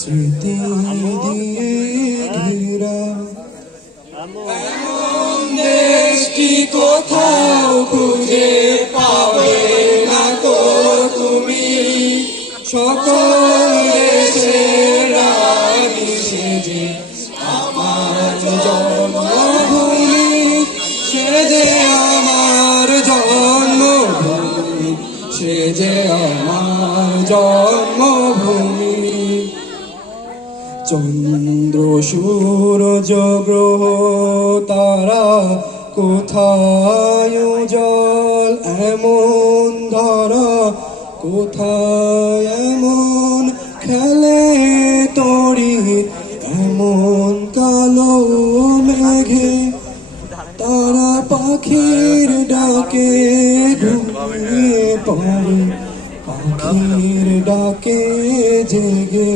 স্মৃতি দিয়ে ঘেরা। এমন দেশ কি কোথাও খুঁজে পাবে না তো তুমি। সকল রানী সেজে আমার জন্মভূমি সে যে আমার জন্মভূমি সে যে আমার জন্মভূমি। চন্দ্র সূরজ গ্রহ তারা কোথায় জল এমন ধরা, কোথায় এমন খেলে তরি, এমন কালো মেঘে তারা পাখির ডাকে ঘুমিয়ে পাখির ডাকে জেগে।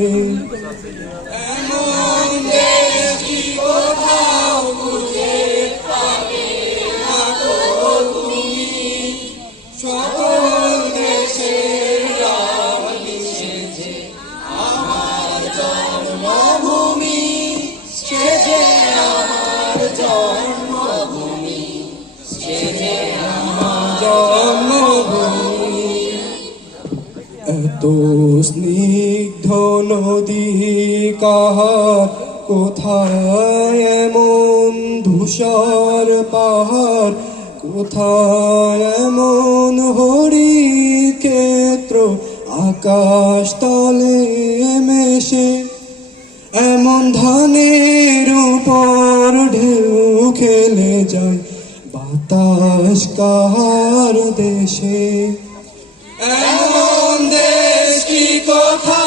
এত স্নিগ্ধ নদী কাহার? কোথায় এমন ধূসর পাহাড়? কোথায় এমন হরি ক্ষেত্র আকাশ তলে মেশে এমন ধানের উপর ঢেউ খেলে যায় বাতাস কাহার দেশে। এমন দেশ কি কোথাও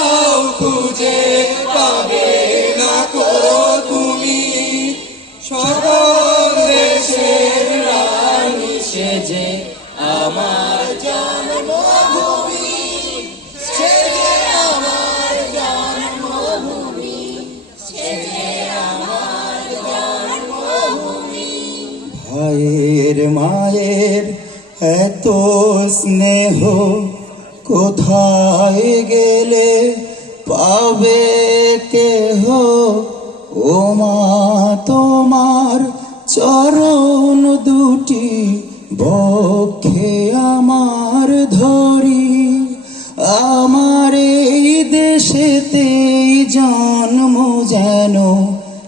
ভাইয়ের মায়ের এত স্নেহ কোথায় গেলে পাবে কেহ? ও মা তোমার চরণ দুটি বক্ষে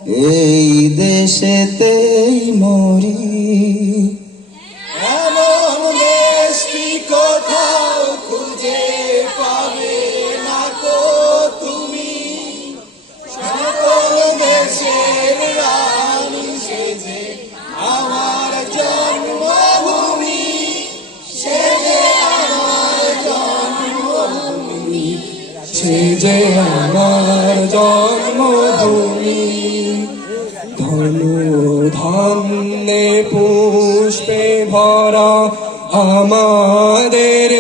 এই দেশেতেই মরি। এমন দেশ কি কোথাও খুঁজে পাবে না তো তুমি। সকল দেশের রানী সেজে আমার আমার জন্মভূমি ধান্যে পুষ্পে ভরা আমাদের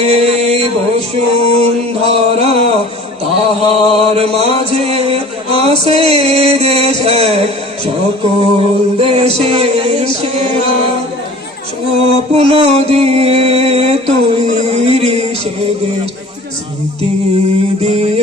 বসুন্ধরা। তাহার মাঝে আসে দেশ সকল দেশে স্বপ্ন দিয়ে তৈরি সে দেশ, স্মৃতি দিয়ে